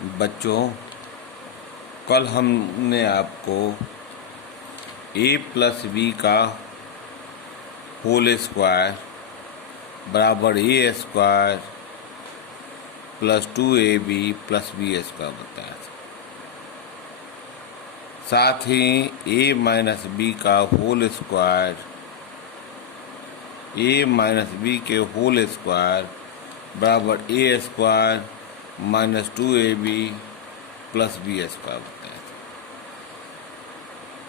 बच्चों, कल हमने आपको a प्लस बी का होल स्क्वायर बराबर A square plus 2ab plus B square बताया था। साथ ही a माइनस बी का whole square a minus B के होल स्क्वायर बराबर A square minus 2ab plus B square बताया था।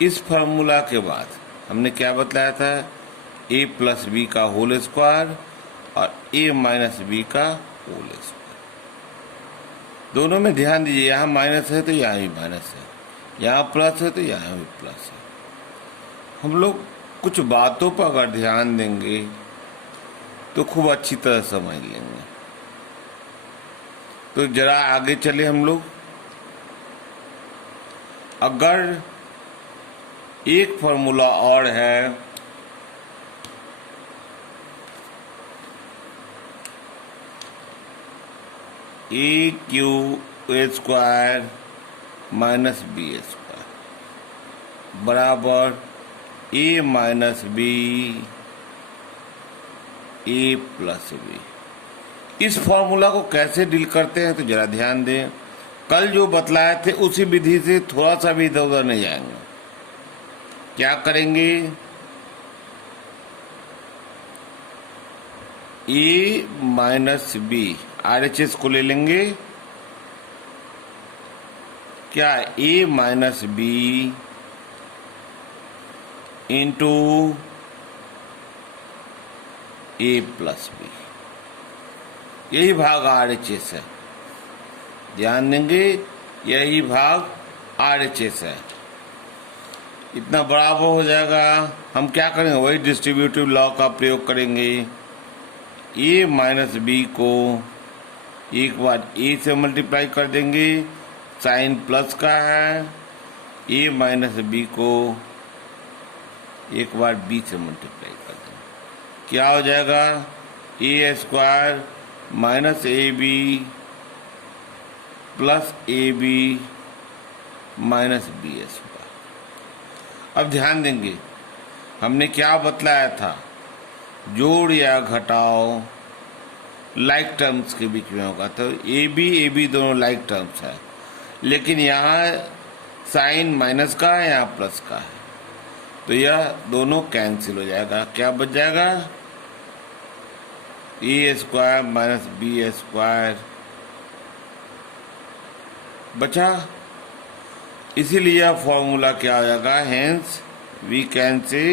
इस फार्मूला के बाद हमने क्या बताया था? a प्लस बी का होल स्क्वायर और a माइनस बी का होल स्क्वायर। दोनों में ध्यान दीजिए, यहाँ माइनस है तो यहाँ भी माइनस है, यहाँ प्लस है तो यहाँ भी प्लस है। हम लोग कुछ बातों पर अगर ध्यान देंगे तो खूब अच्छी तरह समझ लेंगे। तो जरा आगे चले हम लोग। अगर एक फॉर्मूला और है A Q A square minus B square बराबर ए minus B A plus B. इस फॉर्मूला को कैसे डील करते हैं तो जरा ध्यान दें। कल जो बतलाए थे उसी विधि से थोड़ा सा भी इधर उधर नहीं जाएंगे। क्या करेंगे? ए माइनस बी RHS को ले लेंगे। क्या? ए माइनस बी इंटू ए प्लस बी, यही भाग RHS है। ध्यान देंगे, यही भाग RHS है। इतना बराबर हो जाएगा। हम क्या करेंगे? वही डिस्ट्रीब्यूटिव लॉ का प्रयोग करेंगे। a माइनस बी को एक बार a से मल्टीप्लाई कर देंगे, साइन प्लस का है। a माइनस बी को एक बार b से मल्टीप्लाई कर देंगे, क्या हो जाएगा? a square minus a b plus a b minus B square. अब ध्यान देंगे, हमने क्या बतलाया था? जोड़ या घटाव लाइक टर्म्स के बीच में होगा। तो ए बी दोनों लाइक टर्म्स है, लेकिन यहाँ साइन माइनस का है, यहाँ प्लस का है, तो यह दोनों कैंसिल हो जाएगा। क्या बच जाएगा? ए स्क्वायर माइनस बी स्क्वायर बचा। इसीलिए यह फॉर्मूला क्या हो जाएगा? Hence we can say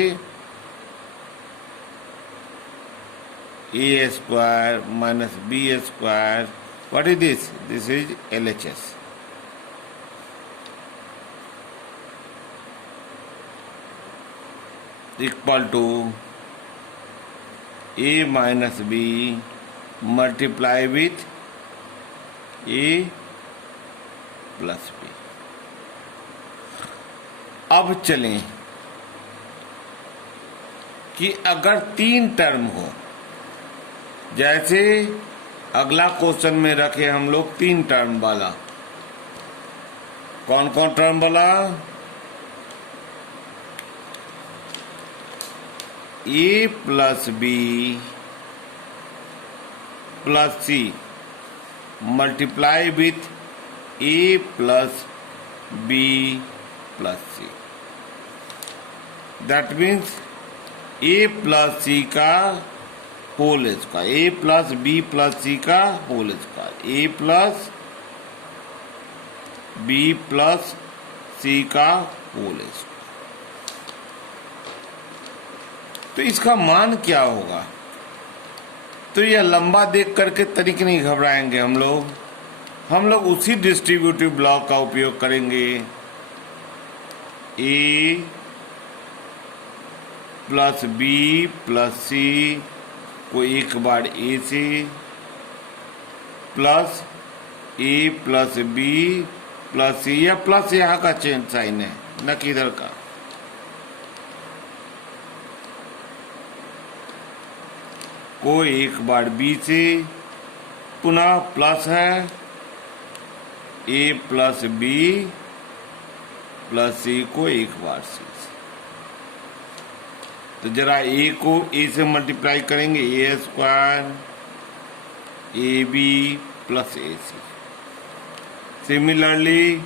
a square minus B square, what is this? This is LHS। Equal to a minus b multiply with A plus b. अब चलें कि अगर तीन टर्म हो, जैसे अगला क्वेश्चन में रखे हम लोग तीन टर्म वाला। कौन कौन टर्म वाला? A plus B plus C multiply with A plus B plus C. That means A plus C का whole square, A plus B plus C का whole square, A plus B plus C का whole square. तो इसका मान क्या होगा? तो यह लंबा देख करके तनिक नहीं घबराएंगे हम लोग उसी डिस्ट्रीब्यूटिव ब्लॉक का उपयोग करेंगे। ए प्लस बी प्लस सी को एक बार ए से प्लस ए प्लस बी प्लस सी, या प्लस यहाँ का चेंज साइन है न कि इधर का, को एक बार बी से पुनः प्लस है ए प्लस बी प्लस सी को एक बार सी से। तो जरा ए को ए से मल्टीप्लाई करेंगे, a square a b plus a c. Similarly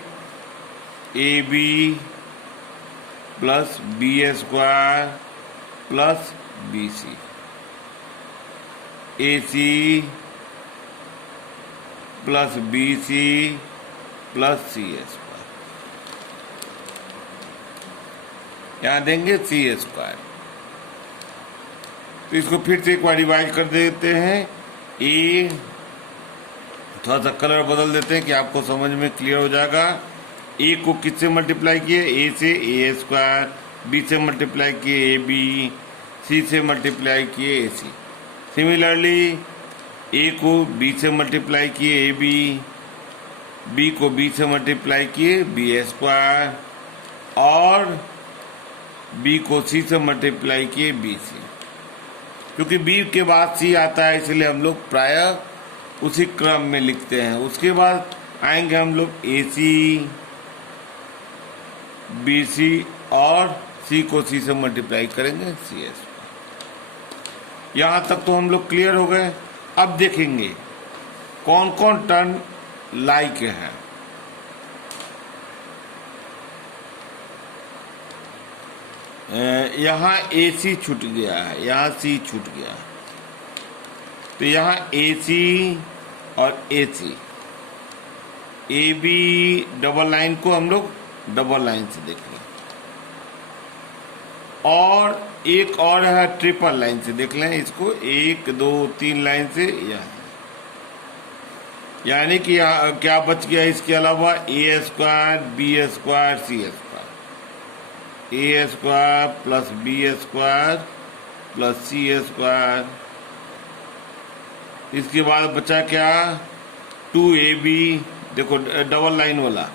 a b plus B square plus b c, a c plus b c plus c square. यहां देंगे सी स्क्वायर। तो इसको फिर से एक बार रिवाइज कर देते हैं। ए, थोड़ा सा कलर बदल देते हैं कि आपको समझ में क्लियर हो जाएगा। ए को किससे मल्टीप्लाई किए, ए से ए स्क्वायर, बी से मल्टीप्लाई किए ए बी, सी से मल्टीप्लाई किए ए सी। सिमिलरली ए को बी से मल्टीप्लाई किए ए बी को बी से मल्टीप्लाई किए बी स्क्वायर, और बी को सी से मल्टीप्लाई किए बी सी। क्योंकि बी के बाद सी आता है इसलिए हम लोग प्रायः उसी क्रम में लिखते हैं। उसके बाद आएंगे हम लोग ए सी, बी सी, और सी को सी से मल्टीप्लाई करेंगे सी एस। यहां तक तो हम लोग क्लियर हो गए। अब देखेंगे कौन कौन टर्म लाइक है। यहाँ ए सी छूट गया है, यहाँ सी छूट गया है, तो यहाँ ए सी और ए सी, ए बी डबल लाइन को हम लोग डबल लाइन से देख लें, और एक और है ट्रिपल लाइन से देख लें इसको, 1 2 3 लाइन से। यानी कि क्या बच गया इसके अलावा, a square b square c square, a square plus B square plus c square. इसके बाद बचा क्या, 2ab, देखो डबल लाइन वाला,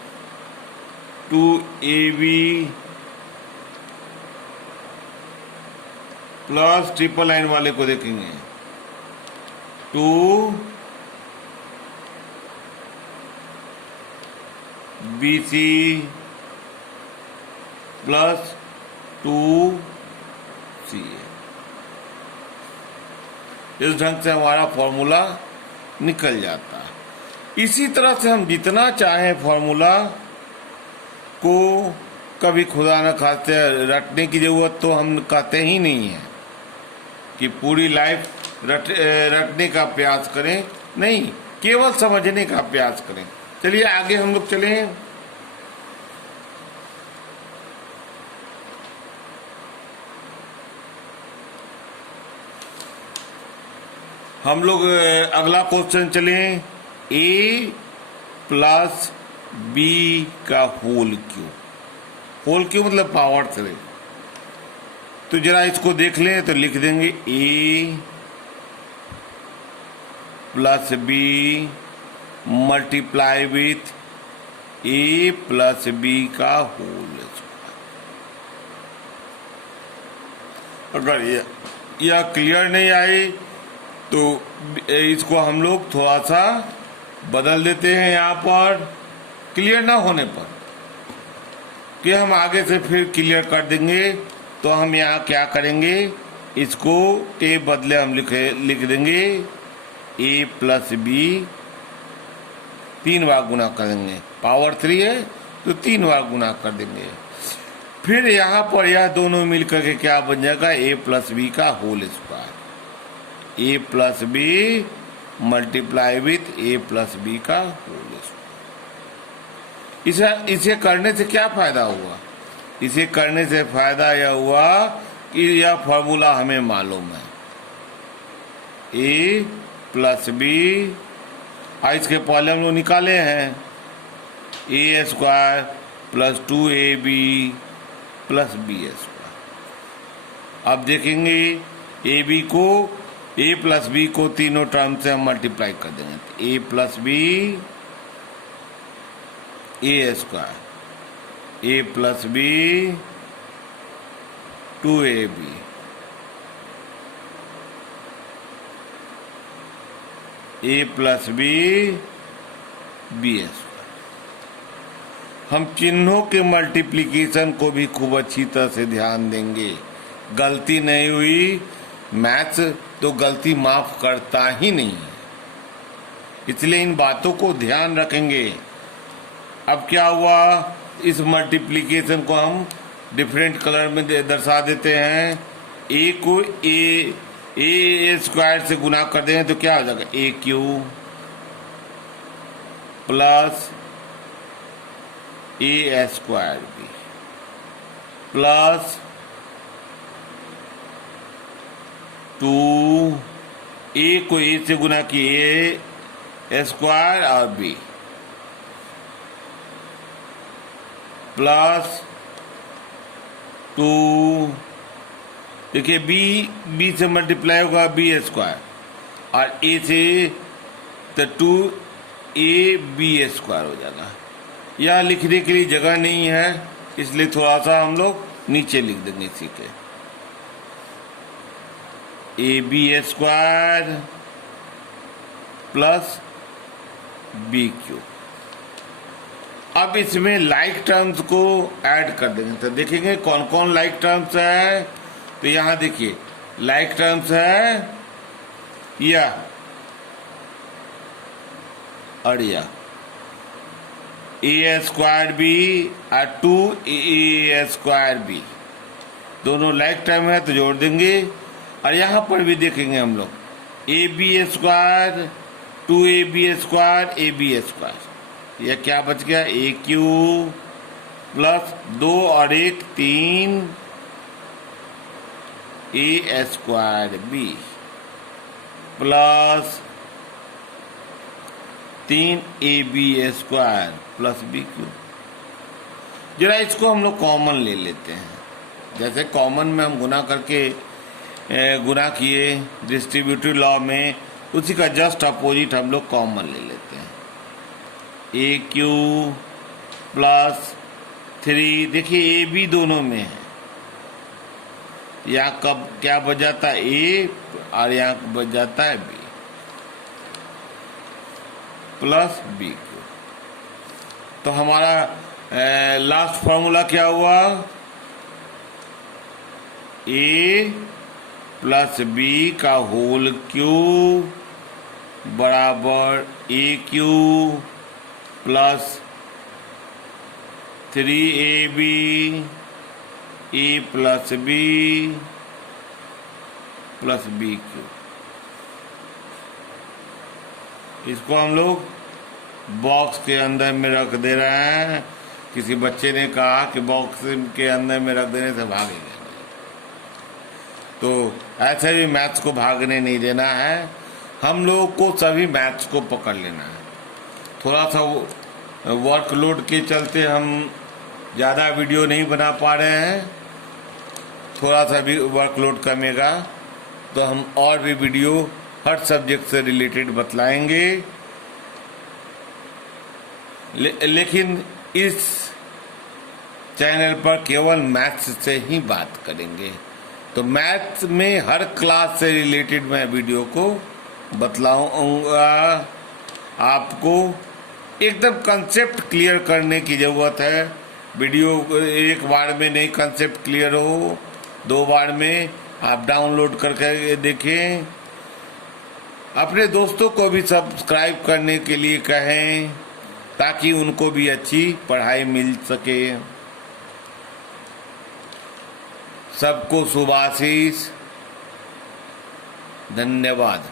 2ab प्लस ट्रिपल लाइन वाले को देखेंगे, 2bc प्लस 2ca। इस ढंग से हमारा फॉर्मूला निकल जाता है। इसी तरह से हम जितना चाहें फॉर्मूला को, कभी खुदा न खाते रटने की जरूरत तो हम कहते ही नहीं है कि पूरी लाइफ रटने का प्रयास करें, नहीं, केवल समझने का प्रयास करें। चलिए आगे हम लोग चलें। हम लोग अगला क्वेश्चन चलें, a प्लस बी का होल क्यूब। होल क्यूब मतलब पावर 3। तो जरा इसको देख लें तो लिख देंगे a plus b multiply with a plus B का होल स्क्वायर। अगर यह क्लियर नहीं आई तो इसको हम लोग थोड़ा सा बदल देते हैं यहाँ पर, क्लियर ना होने पर, कि हम आगे से फिर क्लियर कर देंगे। तो हम यहाँ क्या करेंगे, इसको के बदले हम लिख देंगे a प्लस बी, 3 बार गुना करेंगे, पावर 3 है तो 3 बार गुना कर देंगे। फिर यहाँ पर यह दोनों मिलकर के क्या बन जाएगा, a प्लस बी का whole square, a plus b multiply with a plus B का होल स्क्वायर। इसे करने से क्या फायदा हुआ, इसे करने से फायदा यह हुआ कि यह फॉर्मूला हमें मालूम है, a प्लस बी, इसके पहले हम लोग निकाले हैं, a square plus 2ab plus B square. अब देखेंगे ab को, a प्लस बी को तीनों टर्म से हम मल्टीप्लाई कर देंगे, a plus b, a square, a plus b 2ab, a plus b b square. हम चिन्हों के मल्टीप्लिकेशन को भी खूब अच्छी तरह से ध्यान देंगे। गलती नहीं हुई, मैथ्स तो गलती माफ करता ही नहीं है, इसलिए इन बातों को ध्यान रखेंगे। अब क्या हुआ, इस मल्टीप्लिकेशन को हम डिफरेंट कलर में दर्शा देते हैं। ए को ए स्क्वायर से गुना कर दें तो क्या हो जाएगा, ए क्यू प्लस ए स्क्वायर बी प्लस 2 ए को ए से गुना किए ए स्क्वायर और बी प्लस 2, देखिए बी से मल्टीप्लाई होगा बी स्क्वायर और ए से तो 2ab स्क्वायर हो जाएगा। यह लिखने के लिए जगह नहीं है, इसलिए थोड़ा सा हम लोग नीचे लिख देंगे इसी के, ab square plus b q. अब इसमें लाइक टर्म्स को ऐड कर देंगे, तो देखेंगे कौन कौन लाइक टर्म्स है। तो यहां देखिए लाइक टर्म्स है यह और यह ए स्क्वायर बी और 2a स्क्वायर बी दोनों लाइक टर्म है तो जोड़ देंगे। और यहां पर भी देखेंगे हम लोग a b square 2ab square a b square, यह क्या बच गया, ए क्यू प्लस 2 और 1 3 a square b plus 3ab square plus b cube. जरा इसको हम लोग कॉमन ले लेते हैं, जैसे कॉमन में हम गुना करके गुना किए डिस्ट्रीब्यूटिव लॉ में, उसी का जस्ट अपोजिट हम लोग कॉमन ले लेते हैं। ए क्यू प्लस 3, देखिए ए बी दोनों में है, यहाँ कब क्या बच जाता है ए और यहाँ बच जाता है बी प्लस बी क्यू। तो हमारा लास्ट फॉर्मूला क्या हुआ, ए प्लस बी का होल क्यू बराबर a cube plus 3ab a plus B plus b cube. इसको हम लोग बॉक्स के अंदर में रख दे रहे हैं। किसी बच्चे ने कहा कि बॉक्स के अंदर में रख देने से भागेगा, तो ऐसे भी मैथ्स को भागने नहीं देना है, हम लोगों को सभी मैथ्स को पकड़ लेना है। थोड़ा सा वर्कलोड के चलते हम ज़्यादा वीडियो नहीं बना पा रहे हैं, थोड़ा सा भी वर्कलोड कमेगा तो हम और भी वीडियो हर सब्जेक्ट से रिलेटेड बतलाएंगे। लेकिन इस चैनल पर केवल मैथ्स से ही बात करेंगे, तो मैथ्स में हर क्लास से रिलेटेड मैं वीडियो को बतलाऊंगा। आपको एकदम कंसेप्ट क्लियर करने की ज़रूरत है। वीडियो एक बार में नहीं कंसेप्ट क्लियर हो, 2 बार में आप डाउनलोड करके देखें। अपने दोस्तों को भी सब्सक्राइब करने के लिए कहें ताकि उनको भी अच्छी पढ़ाई मिल सके। सबको शुभ आशीष, धन्यवाद।